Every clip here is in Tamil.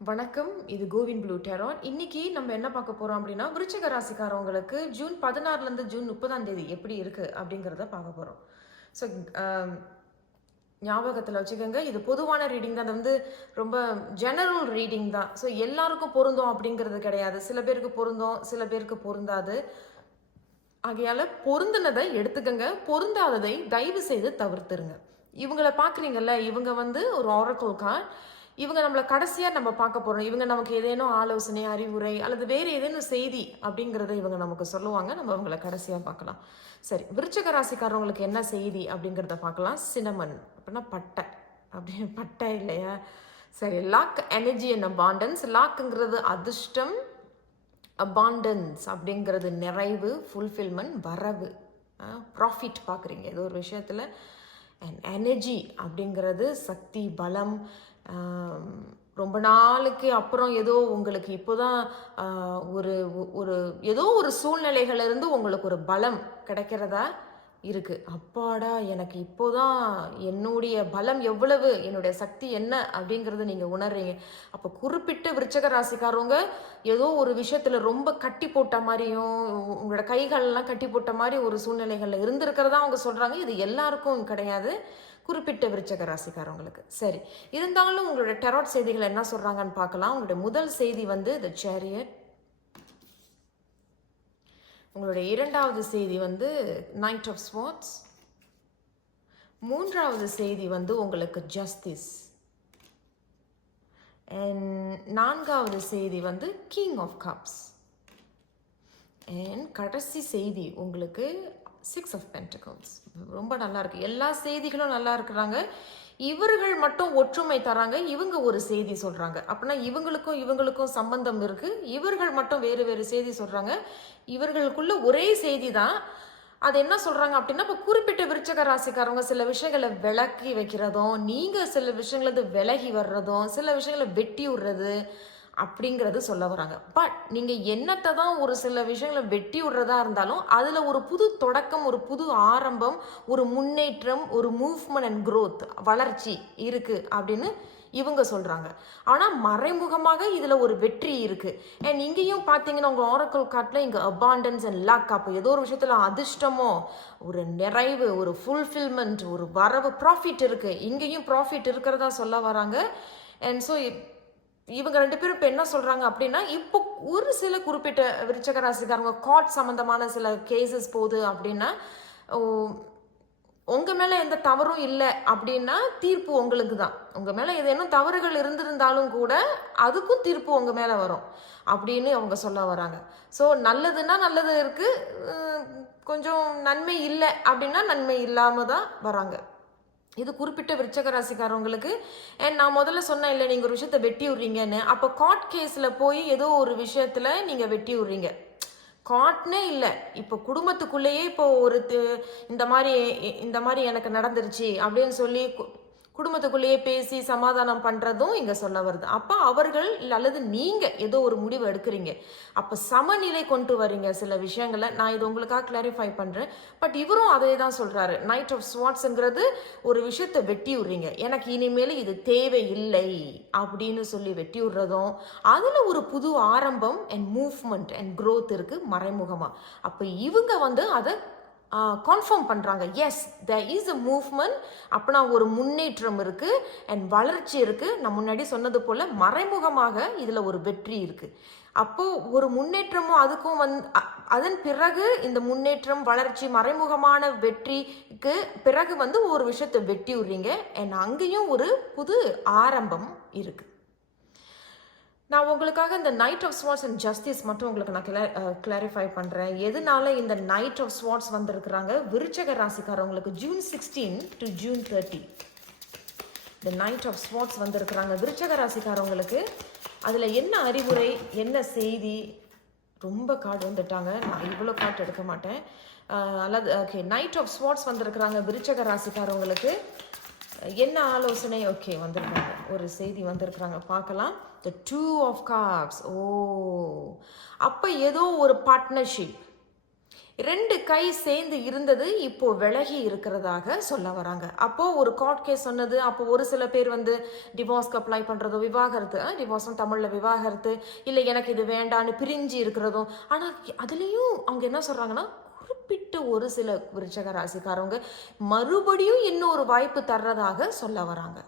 வணக்கம். இது கோவின் ப்ளூ டேராட். இன்னைக்கு நம்ம என்ன பார்க்க போறோம் அப்படின்னா, விருச்சிக ராசிக்காரவங்களுக்கு ஜூன் 16லேருந்து ஜூன் 30 எப்படி இருக்கு அப்படிங்கிறத பார்க்க போறோம். ஸோ ஞாபகத்தில் வச்சுக்கோங்க, இது பொதுவான ரீடிங் தான். அது ரொம்ப ஜெனரல் ரீடிங் தான். ஸோ எல்லாருக்கும் பொருந்தும் அப்படிங்கிறது கிடையாது. சில பேருக்கு பொருந்தும், சில பேருக்கு பொருந்தாது. ஆகையால பொருந்தினதை எடுத்துக்கங்க, பொருந்தாததை தயவு செய்து தவிர்த்துருங்க. இவங்களை பார்க்குறீங்கல்ல, இவங்க ஒரு ஆரக்கிள் கார்ட். இவங்க நம்மளை கடைசியாக நம்ம பார்க்க போகிறோம். இவங்க நமக்கு ஏதேனும் ஆலோசனை, அறிவுரை அல்லது வேறு ஏதேனும் செய்தி அப்படிங்கிறத இவங்க நமக்கு சொல்லுவாங்க. நம்ம அவங்களை கடைசியாக பார்க்கலாம். சரி, விருச்சிக ராசிக்காரவங்களுக்கு என்ன செய்தி அப்படிங்கிறத பார்க்கலாம். சினமன் அப்படின்னா பட்டை, அப்படின்னு பட்டை இல்லையா? சரி, லாக் எனர்ஜி அண்ட் அபாண்டன்ஸ். லாக்குங்கிறது அதிர்ஷ்டம், அபாண்டன்ஸ் அப்படிங்கிறது நிறைவு, ஃபுல்ஃபில்மெண்ட், வரவு, ப்ராஃபிட் பார்க்குறீங்க ஏதோ ஒரு விஷயத்தில். அண்ட் எனர்ஜி அப்படிங்கிறது சக்தி, பலம். ரொம்ப நாளுக்கு அப்புறம் ஏதோ உங்களுக்கு இப்போதான் ஒரு ஒரு ஏதோ ஒரு சூழ்நிலைகளிலிருந்து உங்களுக்கு ஒரு பலம் கிடைக்கிறதா இருக்குது. அப்பாடா, எனக்கு இப்போதான் என்னுடைய பலம் எவ்வளவு, என்னுடைய சக்தி என்ன அப்படிங்கிறது நீங்கள் உணர்றீங்க. அப்போ குறிப்பிட்டு விருச்சிக ராசிக்காரவங்க ஏதோ ஒரு விஷயத்தில் ரொம்ப கட்டி போட்ட மாதிரியும், உங்களோட கைகளெல்லாம் கட்டி போட்ட மாதிரி ஒரு சூழ்நிலைகளில் இருந்திருக்கிறதா அவங்க சொல்கிறாங்க. இது எல்லாருக்கும் கிடையாது, குறிப்பிட்ட விருச்சிக ராசிக்காரவங்களுக்கு. சரி, இருந்தாலும் உங்களோட டெராட் செய்திகள் என்ன சொல்கிறாங்கன்னு பார்க்கலாம். உங்களுடைய முதல் செய்தி த சேரியட். உங்களுடைய இரண்டாவது செய்தி நைட் ஆஃப் ஸ்வார்ட்ஸ். மூன்றாவது செய்தி உங்களுக்கு ஜஸ்டிஸ். அண்ட் நான்காவது செய்தி கிங் ஆஃப் கப்ஸ். அண்ட் கடைசி செய்தி உங்களுக்கு 6 of Pentacles. ரொம்ப நல்லா இருக்கு. எல்லா செய்திகளும் நல்லா இருக்கிறாங்க. இவர்கள் மட்டும் ஒற்றுமை தராங்க. இவங்க ஒரு செய்தி சொல்றாங்க. அப்படின்னா இவங்களுக்கும் சம்பந்தம் இருக்கு. இவர்கள் மட்டும் வேறு வேறு செய்தி சொல்றாங்க. இவர்களுக்குள்ள ஒரே செய்தி தான். அது என்ன சொல்றாங்க அப்படின்னா, இப்போ குறிப்பிட்ட விருச்சிக ராசிக்காரவங்க சில விஷயங்களை விளக்கி வைக்கிறதும், நீங்க சில விஷயங்களது விலகி வர்றதும், சில விஷயங்களை வெட்டி விடுறது அப்படிங்கிறது சொல்ல வராங்க. பட் நீங்கள் என்னத்தை தான் ஒரு சில விஷயங்களை வெட்டி விடுறதா இருந்தாலும் அதில் ஒரு புது தொடக்கம், ஒரு புது ஆரம்பம், ஒரு முன்னேற்றம், ஒரு மூவ்மெண்ட் அண்ட் க்ரோத், வளர்ச்சி இருக்குது அப்படின்னு இவங்க சொல்கிறாங்க. ஆனால் மறைமுகமாக இதில் ஒரு வெற்றி இருக்குது. அண்ட் இங்கேயும் பார்த்தீங்கன்னா உங்கள் ஆரக்கிள் கார்டில் இங்கே அபாண்டன்ஸ் அண்ட் லக். அப்போ ஏதோ ஒரு விஷயத்தில் அதிர்ஷ்டமோ, ஒரு நிறைவு, ஒரு ஃபுல்ஃபில்மெண்ட், ஒரு வரவு, ப்ராஃபிட் இருக்குது. இங்கேயும் ப்ராஃபிட் இருக்கிறதா சொல்ல வராங்க. அண்ட் ஸோ இவங்க ரெண்டு பேரும் இப்போ என்ன சொல்கிறாங்க அப்படின்னா, இப்போ ஒரு சில குறிப்பிட்ட விருச்சிக ராசிக்காரங்க கார்ட் சம்மந்தமான சில கேசஸ் போகுது அப்படின்னா, உங்கள் மேலே எந்த தவறும் இல்லை அப்படின்னா தீர்ப்பு உங்களுக்கு தான். உங்கள் மேலே ஏதேனும் தவறுகள் இருந்திருந்தாலும் கூட அதுக்கும் தீர்ப்பு உங்கள் மேலே வரும் அப்படின்னு அவங்க சொல்ல வராங்க. ஸோ நல்லதுன்னா நல்லது இருக்குது, கொஞ்சம் நன்மை இல்லை அப்படின்னா நன்மை இல்லாமல் தான் வராங்க. இது குறிப்பிட்ட விருச்சிக ராசிக்காரவங்களுக்கு. அண்ட் நான் முதல்ல சொன்னேன் இல்லை, நீங்கள் ஒரு விஷயத்தை வெட்டி விட்றீங்கன்னு. அப்போ கார்ட் கேஸில் போய் ஏதோ ஒரு விஷயத்தில் நீங்கள் வெட்டி விட்றீங்க. கார்ட்னே இல்லை, இப்போ குடும்பத்துக்குள்ளேயே இப்போ இந்த மாதிரி எனக்கு நடந்துருச்சு அப்படின்னு சொல்லி குடும்பத்துக்குள்ளேயே பேசி சமாதானம் பண்ணுறதும் இங்கே சொல்ல வருது. அப்போ அவர்கள் அல்லது நீங்கள் ஏதோ ஒரு முடிவு எடுக்கிறீங்க. அப்போ சமநிலை கொண்டு வரீங்க சில விஷயங்களை. நான் இது உங்களுக்காக கிளாரிஃபை பண்ணுறேன். பட் இவரும் அதே தான் சொல்கிறாரு. நைட் ஆஃப் ஸ்வார்ட்ஸுங்கிறது ஒரு விஷயத்தை வெட்டி விட்றீங்க, எனக்கு இனிமேல் இது தேவையில்லை அப்படின்னு சொல்லி வெட்டி விடுறதும், அதில் ஒரு புது ஆரம்பம் அண்ட் மூவ்மெண்ட் அண்ட் க்ரோத் இருக்குது மறைமுகமாக. அப்போ இவங்க அதை கன்ஃபார்ம் பண்ணுறாங்க. Yes, there is a movement. அப்படின்னா ஒரு முன்னேற்றம் இருக்குது அண்ட் வளர்ச்சி இருக்குது. நான் முன்னாடி சொன்னது போல் மறைமுகமாக இதில் ஒரு வெற்றி இருக்குது. அப்போது ஒரு முன்னேற்றமும் அதுக்கும் அதன் பிறகு இந்த முன்னேற்றம், வளர்ச்சி, மறைமுகமான வெற்றிக்கு பிறகு ஒரு விஷயத்தை வெட்டி விடுறீங்க அண்ட் அங்கேயும் ஒரு புது ஆரம்பம் இருக்குது. நான் உங்களுக்காக இந்த night of swords and justice மட்டும் உங்களுக்கு நான் கிளாரிஃபை பண்ணுறேன். எதனால இந்த நைட் ஆஃப் ஸ்வார்ட்ஸ் வந்திருக்கிறாங்க விருச்சிக ராசிக்காரவங்களுக்கு ஜூன் 16 to June 30. இந்த நைட் ஆஃப் ஸ்வார்ட்ஸ் வந்திருக்கிறாங்க விருச்சிக ராசிக்காரவங்களுக்கு. அதில் என்ன அறிவுரை, என்ன செய்தி? ரொம்ப கார்டு வந்துட்டாங்க, நான் இவ்வளோ கார்டு எடுக்க மாட்டேன். அல்லது ஓகே, நைட் ஆஃப் ஸ்வார்ட்ஸ் வந்திருக்கிறாங்க விருச்சிக ராசிக்காரவங்களுக்கு. என்ன ஆலோசனை? ஓகே, வந்திருக்காங்க, ஒரு செய்தி வந்திருக்கிறாங்க, பார்க்கலாம். The 2 of Cups. அப்போ ஏதோ ஒரு பார்ட்னர்ஷிப், 2 கை சேர்ந்து இருந்தது இப்போ விலகி இருக்கிறதாக சொல்ல வராங்க. அப்போ ஒரு கோர்ட் கேஸ் சொன்னது. அப்போ ஒரு சில பேர் வந்து டிவோர்ஸ்க்கு அப்ளை பண்றதோ, விவாகரத்து, டிவோர்ஸ்னு தமிழ்ல விவாகரத்து, இல்லை எனக்கு இது வேண்டான்னு பிரிஞ்சு இருக்கிறதும். ஆனா அதுலயும் அவங்க என்ன சொல்றாங்கன்னா, குறிப்பிட்ட ஒரு சில விருச்சக ராசிக்காரவங்க மறுபடியும் இன்னொரு வாய்ப்பு தர்றதாக சொல்ல வராங்க.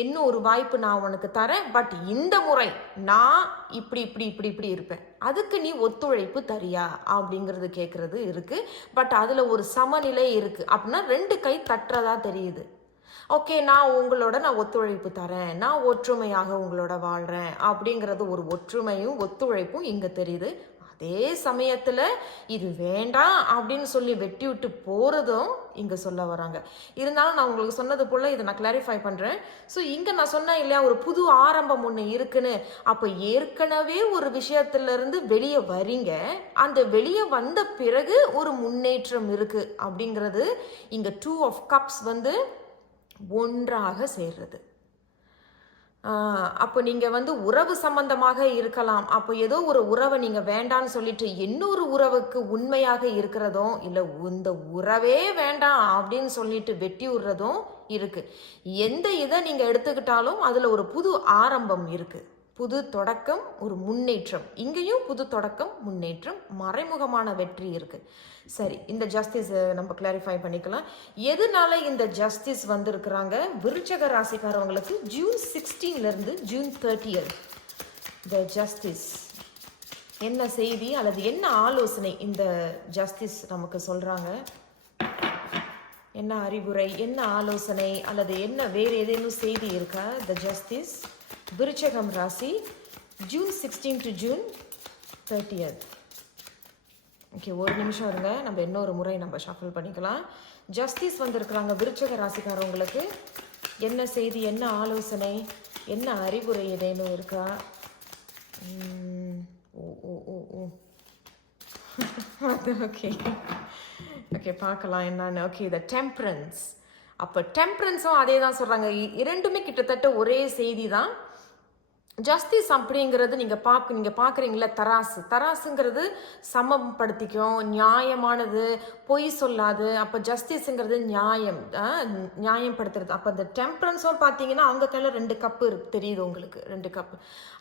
இன்னும் ஒரு வாய்ப்பு நான் உனக்கு தரேன், பட் இந்த முறை நான் இப்படி இப்படி இப்படி இப்படி இருப்பேன், அதுக்கு நீ ஒத்துழைப்பு தரியா அப்படிங்கிறது கேட்கறது இருக்கு. பட் அதுல ஒரு சமநிலை இருக்கு அப்படின்னா 2 கை தட்டுறதா தெரியுது. ஓகே, நான் ஒத்துழைப்பு தரேன், நான் ஒற்றுமையாக உங்களோட வாழ்றேன் அப்படிங்கிறது ஒரு ஒற்றுமையும் ஒத்துழைப்பும் இங்க தெரியுது. அதே சமயத்துல இது வேண்டாம் அப்படின்னு சொல்லி வெட்டி விட்டு போறதும் இங்க சொல்ல வராங்க. இருந்தாலும் நான் உங்களுக்கு சொன்னது போல இதை நான் கிளாரிஃபை பண்றேன். ஸோ இங்க நான் சொன்னேன் இல்லையா, ஒரு புது ஆரம்பம் ஒன்று இருக்குன்னு. அப்ப ஏற்கனவே ஒரு விஷயத்துல இருந்து வெளியே வரீங்க, அந்த வெளியே வந்த பிறகு ஒரு முன்னேற்றம் இருக்கு அப்படிங்கிறது இங்க 2 ஆஃப் கப்ஸ் வந்து ஒன்றாக சேர்றது. அப்போ நீங்கள் வந்து உறவு சம்பந்தமாக இருக்கலாம். அப்போ ஏதோ ஒரு உறவை நீங்கள் வேண்டான்னு சொல்லிட்டு இன்னொரு உறவுக்கு உண்மையாக இருக்கிறதும், இல்லை இந்த உறவே வேண்டாம் அப்படின்னு சொல்லிட்டு வெட்டி விடுறதும் இருக்கு. எந்த இதை நீங்கள் எடுத்துக்கிட்டாலும் அதில் ஒரு புது ஆரம்பம் இருக்கு, புது தொடக்கம், ஒரு முன்னேற்றம். இங்கேயும் புது தொடக்கம், முன்னேற்றம், மறைமுகமான வெற்றி இருக்கு. சரி, இந்த ஜஸ்டிஸ் நம்ம கிளாரிஃபை பண்ணிக்கலாம். எதனால இந்த ஜஸ்டிஸ் வந்திருக்கிறாங்க விருச்சக ராசிக்காரவங்களுக்கு ஜூன் 16 இருந்து ஜூன் 30 இந்த ஜஸ்டிஸ் என்ன செய்தி அல்லது என்ன ஆலோசனை இந்த ஜஸ்டிஸ் நமக்கு சொல்றாங்க, என்ன அறிவுரை, என்ன ஆலோசனை, அல்லது என்ன வேறு ஏதேனும் செய்தி இருக்கா? த ஜஸ்டிஸ் விருச்சகம் ராசி ஜூன் 16 டு ஜூன் 30. ஓகே, ஒரு நிமிஷம் இருங்க, நம்ம இன்னொரு முறை நம்ம ஷஃபிள் பண்ணிக்கலாம். ஜஸ்டிஸ் வந்திருக்கிறாங்க விருச்சக ராசிக்காரவங்களுக்கு. என்ன செய்தி, என்ன ஆலோசனை, என்ன அறிவுரை ஏதேனும் இருக்கா? ஓகே ஓகே, பார்க்கலாம் என்னன்னு. ஓகே, த டெம்பரன்ஸ். அப்போ டெம்பரன்ஸும் அதே தான் சொல்கிறாங்க. இரண்டுமே கிட்டத்தட்ட ஒரே செய்தி தான். ஜஸ்டிஸ் அப்படிங்கிறது நீங்கள் பார்க்குறீங்களா, தராசுங்கிறது சமப்படுத்திக்கும், நியாயமானது, பொய் சொல்லாது. அப்போ ஜஸ்டிஸுங்கிறது நியாயப்படுத்துறது. அப்போ இந்த டெம்பரன்ஸும் பார்த்தீங்கன்னா அவங்க கையில் 2 கப்பு தெரியுது உங்களுக்கு, 2 கப்பு.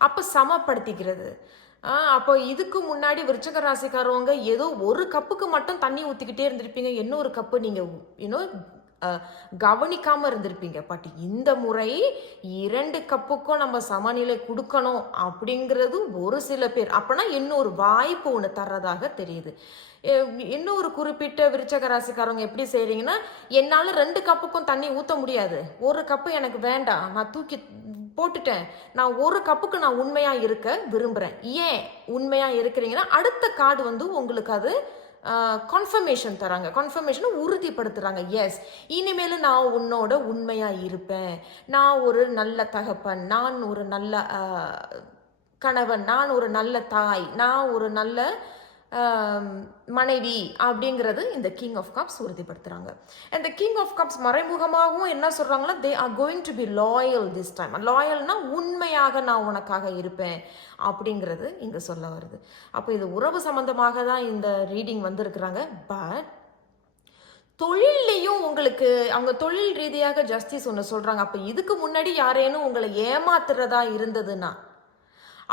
அப்போ சமப்படுத்திக்கிறது. அப்போ இதுக்கு முன்னாடி விருச்சக ராசிக்காரவங்க ஏதோ ஒரு கப்புக்கு மட்டும் தண்ணி ஊற்றிக்கிட்டே இருந்திருப்பீங்க, இன்னொரு கப்பு நீங்கள் கவனிக்காம இருந்திருப்பீங்க. பட் இந்த முறை 2 கப்புக்கும் நம்ம சமநிலை கொடுக்கணும் அப்படிங்கிறது ஒரு சில பேர். அப்பனா இன்னொரு வாய்ப்பு ஒன்று தர்றதாக தெரியுது. இன்னொரு குறிப்பிட்ட விருச்சக ராசிக்காரவங்க எப்படி செய்றீங்கன்னா, என்னால் 2 கப்புக்கும் தண்ணி ஊற்ற முடியாது, ஒரு கப்பு எனக்கு வேண்டாம், நான் தூக்கி போட்டுட்டேன், நான் ஒரு கப்புக்கு நான் உண்மையா இருக்க விரும்புறேன். ஏன் உண்மையா இருக்கிறீங்கன்னா, அடுத்த கார்டு வந்து உங்களுக்கு அது கன்ஃபர்மேஷன் தராங்க, கன்ஃபர்மேஷனை உறுதிப்படுத்துகிறாங்க. எஸ், இனிமேல் நான் உன்னோட உண்மையாக இருப்பேன், நான் ஒரு நல்ல தகப்பன், நான் ஒரு நல்ல கணவன், நான் ஒரு நல்ல தாய், நான் ஒரு நல்ல மனைவி அப்படிங்கிறது இந்த கிங் ஆஃப் கப்ஸ் உறுதிப்படுத்துகிறாங்க. இந்த கிங் ஆஃப் கப்ஸ் மறைமுகமாகவும் என்ன சொல்கிறாங்களா, they are going to be loyal this time. லாயல்னா உண்மையாக நான் உனக்காக இருப்பேன் அப்படிங்கிறது இங்கே சொல்ல வருது. அப்போ இது உறவு சம்பந்தமாக தான் இந்த ரீடிங் வந்திருக்கிறாங்க. பட் தொழிலையும் உங்களுக்கு அவங்க தொழில் ரீதியாக ஜஸ்டிஸ் ஒன்று சொல்கிறாங்க. அப்போ இதுக்கு முன்னாடி யாரேனும் உங்களை ஏமாத்துறதா இருந்ததுன்னா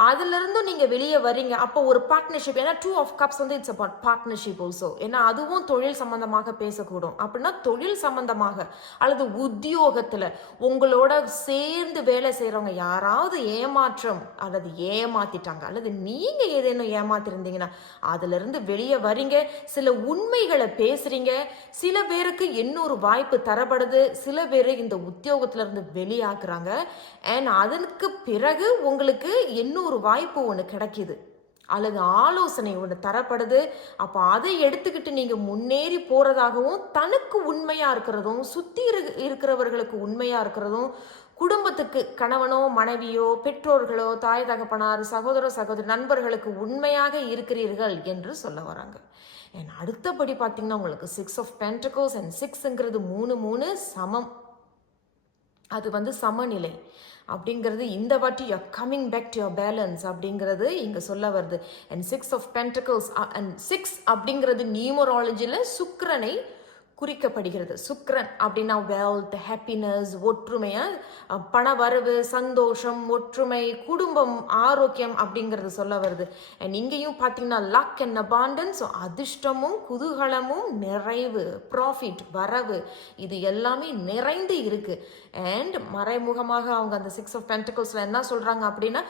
அதுலேருந்து நீங்கள் வெளியே வரீங்க. அப்போ ஒரு பார்ட்னர்ஷிப், ஏன்னா 2 ஆஃப் கப்ஸ் வந்து இட்ஸ் அபவுட் பார்ட்னர்ஷிப் ஆல்சோ. ஏன்னா அதுவும் தொழில் சம்பந்தமாக பேசக்கூடும். அப்படின்னா தொழில் சம்பந்தமாக அல்லது உத்தியோகத்தில் உங்களோட சேர்ந்து வேலை செய்கிறவங்க யாராவது ஏமாற்றம் அல்லது ஏமாத்திட்டாங்க, அல்லது நீங்கள் ஏதேனும் ஏமாத்திருந்தீங்கன்னா அதுலேருந்து வெளியே வரீங்க. சில உண்மைகளை பேசுகிறீங்க. சில பேருக்கு இன்னொரு வாய்ப்பு தரப்படுது, சில பேர் இந்த உத்தியோகத்திலேருந்து வெளியாக்குறாங்க. அண்ட் அதற்கு பிறகு உங்களுக்கு இன்னொரு வாய்ப்பு ஒன்று கிடைக்கிது அல்லது ஆலோசனை ஒன்று தரப்படுது. அப்போ அதை எடுத்துக்கிட்டு நீங்கள் முன்னேறி போகிறதாகவும், தனக்கு உண்மையாக இருக்கிறதும், சுற்றி இருக்கிறவர்களுக்கு உண்மையாக இருக்கிறதும், குடும்பத்துக்கு கணவனோ மனைவியோ பெற்றோர்களோ தாய் தகப்பனார் சகோதர சகோதரி நண்பர்களுக்கு உண்மையாக இருக்கிறீர்கள் என்று சொல்ல வராங்க. என் அடுத்தபடி பார்த்தீங்கன்னா உங்களுக்கு 6 ஆஃப் பென்டக்கிள்ஸ் அண்ட் 6ங்கிறது 3 சமம். அது வந்து சமநிலை. அப்படிங்கிறது இந்த வாட்டி you coming back to your balance அப்படிங்கிறது இங்கே சொல்ல வருது. அண்ட் 6 of Pentacles அண்ட் 6 அப்படிங்கிறது நியூமராலஜியில் சுக்கிரனை குறிக்கப்படுகிறது. சுக்கிரன் அப்படின்னா வெல்த், ஹாப்பினஸ், ஒற்றுமையா, பண வரவு, சந்தோஷம், ஒற்றுமை, குடும்பம், ஆரோக்கியம் அப்படிங்கிறது சொல்ல வருது. அண்ட் இங்கேயும் பார்த்தீங்கன்னா லக் அண்ட் அபாண்டன்ஸ், அதிர்ஷ்டமும் குதூகலமும் நிறைவு, ப்ராஃபிட், வரவு, இது எல்லாமே நிறைந்து இருக்கு. அண்ட் மறைமுகமாக அவங்க அந்த 6 of Pentaclesல என்ன சொல்றாங்க அப்படின்னா,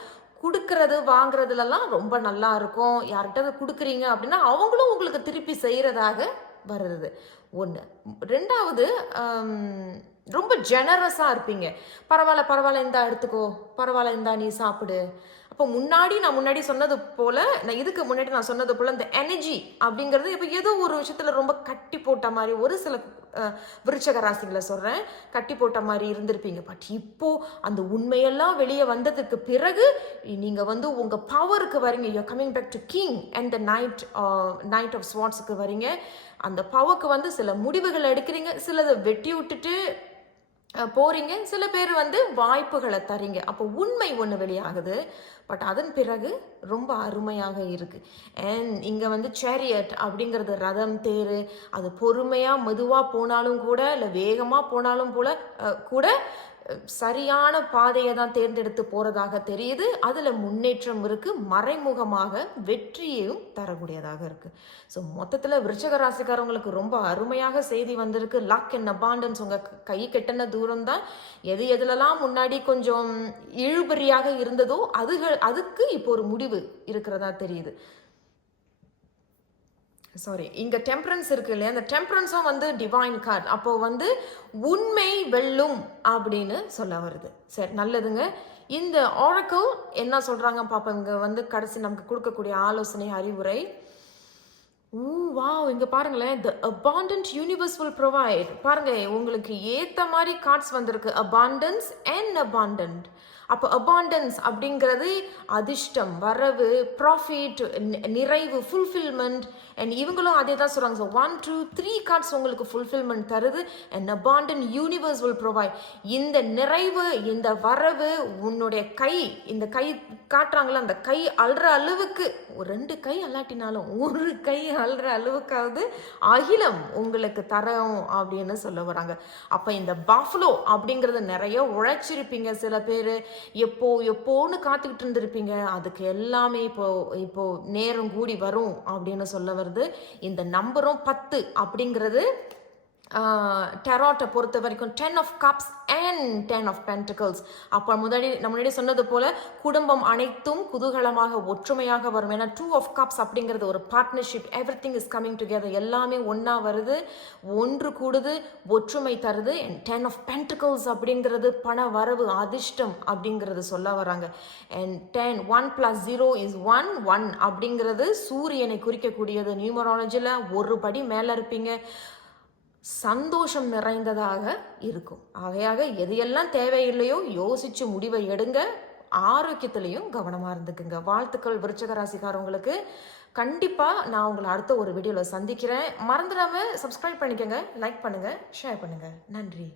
கொடுக்கறது வாங்குறதுலலாம் ரொம்ப நல்லா இருக்கும். யார்கிட்ட கொடுக்குறீங்க அப்படின்னா அவங்களும் உங்களுக்கு திருப்பி செய்கிறதாக வருது. ஒன்று. ரெண்டாவது, ரொம்ப ஜெனரஸாக இருப்பீங்க. பரவாயில்ல பரவாயில்ல இந்தா எடுத்துக்கோ, பரவாயில்ல இந்தா நீ சாப்பிடு. அப்போ நான் முன்னாடி சொன்னது போல், இதுக்கு முன்னாடி நான் சொன்னது போல் இந்த எனர்ஜி அப்படிங்கிறது இப்போ ஏதோ ஒரு விஷயத்தில் ரொம்ப கட்டி போட்ட மாதிரி, ஒரு சில விருச்சக ராசிகளை சொல்கிறேன், கட்டி போட்ட மாதிரி இருந்திருப்பீங்க. பட் இப்போது அந்த உண்மையெல்லாம் வெளியே வந்ததுக்கு பிறகு நீங்கள் உங்கள் பவருக்கு வரீங்க. You coming back to king and the night of ஸ்வாட்ஸுக்கு வரீங்க. அந்த பவருக்கு சில முடிவுகள் எடுக்கிறீங்க, சிலதை வெட்டி விட்டுட்டு போறீங்க. சில பேர் வாய்ப்புகளை தரீங்க. அப்போ உண்மை ஒன்று வெளியாகுது. பட் அதன் பிறகு ரொம்ப அருமையாக இருக்கு. அண்ட் இங்கே சேரியட் அப்படிங்கிறது ரதம், தேர், அது பொறுமையாக மெதுவாக போனாலும் கூட, இல்லை வேகமாக போனாலும் கூட சரியான பாதையை தான் தேர்ந்தெடுத்து போறதாக தெரியுது. அதுல முன்னேற்றம் இருக்கு, மறைமுகமாக வெற்றியையும் தரக்கூடியதாக இருக்கு. ஸோ மொத்தத்துல விருச்சக ராசிக்காரங்களுக்கு ரொம்ப அருமையாக செய்தி வந்திருக்கு. லக் அண்ட் அபாண்டன்ஸ் உங்க கை கெட்டின தூரம் தான். எதுலலாம் முன்னாடி கொஞ்சம் இழுபறியாக இருந்ததோ அதுக்கு இப்போ ஒரு முடிவு இருக்கிறதா தெரியுது. சாரி, இங்க டெம்பரன்ஸ் இருக்கு இல்லையா, அந்த டெம்பரன்ஸும் டிவைன் கார்டு. அப்போ உண்மை வெல்லும் அப்படின்னு சொல்ல வருது. சரி, நல்லதுங்க. இந்த ஆரக்கிள் என்ன சொல்றாங்க பாப்பா. இங்க கடைசி நமக்கு கொடுக்கக்கூடிய ஆலோசனை, அறிவுரை. வாவ், இங்க பாருங்களேன். The abundant universe will provide. பாருங்க, உங்களுக்கு ஏத்த மாதிரி கார்ட்ஸ் வந்திருக்கு. abundance and abundant. அப்போ abundance அப்படிங்கிறது அதிர்ஷ்டம், வரவு, ப்ராஃபிட், நிறைவு, ஃபுல்ஃபில்மெண்ட். அண்ட் இவங்களும் அதே தான் சொல்கிறாங்க. ஸோ 1 2 3 கார்ட்ஸ் உங்களுக்கு ஃபுல்ஃபில்மெண்ட் தருது. And abundant universe will provide. இந்த நிறைவு, இந்த வரவு உன்னுடைய இந்த கை காட்டுறாங்களா, அந்த கை அல்ற அளவுக்கு, 2 கை அல்லாட்டினாலும் 1 கை அல்ற அளவுக்காவது அகிலம் உங்களுக்கு தரோம் அப்படின்னு சொல்ல வராங்க. அப்போ இந்த பஃபலோ அப்படிங்கிறது நிறைய உழைச்சிருப்பீங்க. சில பேர் எப்போன்னு காத்துக்கிட்டு இருந்திருப்பீங்க. அதுக்கு எல்லாமே இப்போ நேரம் கூடி வரும் அப்படின்னு சொல்ல வருது. இந்த நம்பரும் 10 அப்படிங்கிறது டெராட்டை பொறுத்த வரைக்கும் 10 of Cups and 10 of Pentacles. அப்போ முன்னாடி சொன்னது போல குடும்பம் அனைத்தும் குதூகலமாக ஒற்றுமையாக வரும். ஏன்னா 2 of Cups அப்படிங்கிறது ஒரு partnership. Everything is coming together. எல்லாமே ஒன்றா வருது, ஒன்று கூடுது, ஒற்றுமை தருது. அண்ட் 10 of Pentacles அப்படிங்கிறது பண வரவு, அதிர்ஷ்டம் அப்படிங்கிறது சொல்ல வராங்க. அண்ட் 1 + 0 is 1 அப்படிங்கிறது சூரியனை குறிக்கக்கூடியது. நியூமராலஜியில் ஒரு படி மேலே இருப்பீங்க, சந்தோஷம் நிறைந்ததாக இருக்கும். ஆகையாக எதையெல்லாம் தேவையில்லையோ யோசிச்சு முடிவை எடுங்க. ஆரோக்கியத்திலையும் கவனமாக இருந்துக்குங்க. வாழ்த்துக்கள் விருச்சக ராசிக்காரவங்களுக்கு. கண்டிப்பாக நான் உங்களை அடுத்த ஒரு வீடியோவில் சந்திக்கிறேன். மறந்துடாமல் சப்ஸ்கிரைப் பண்ணிக்கோங்க, லைக் பண்ணுங்கள், ஷேர் பண்ணுங்கள். நன்றி.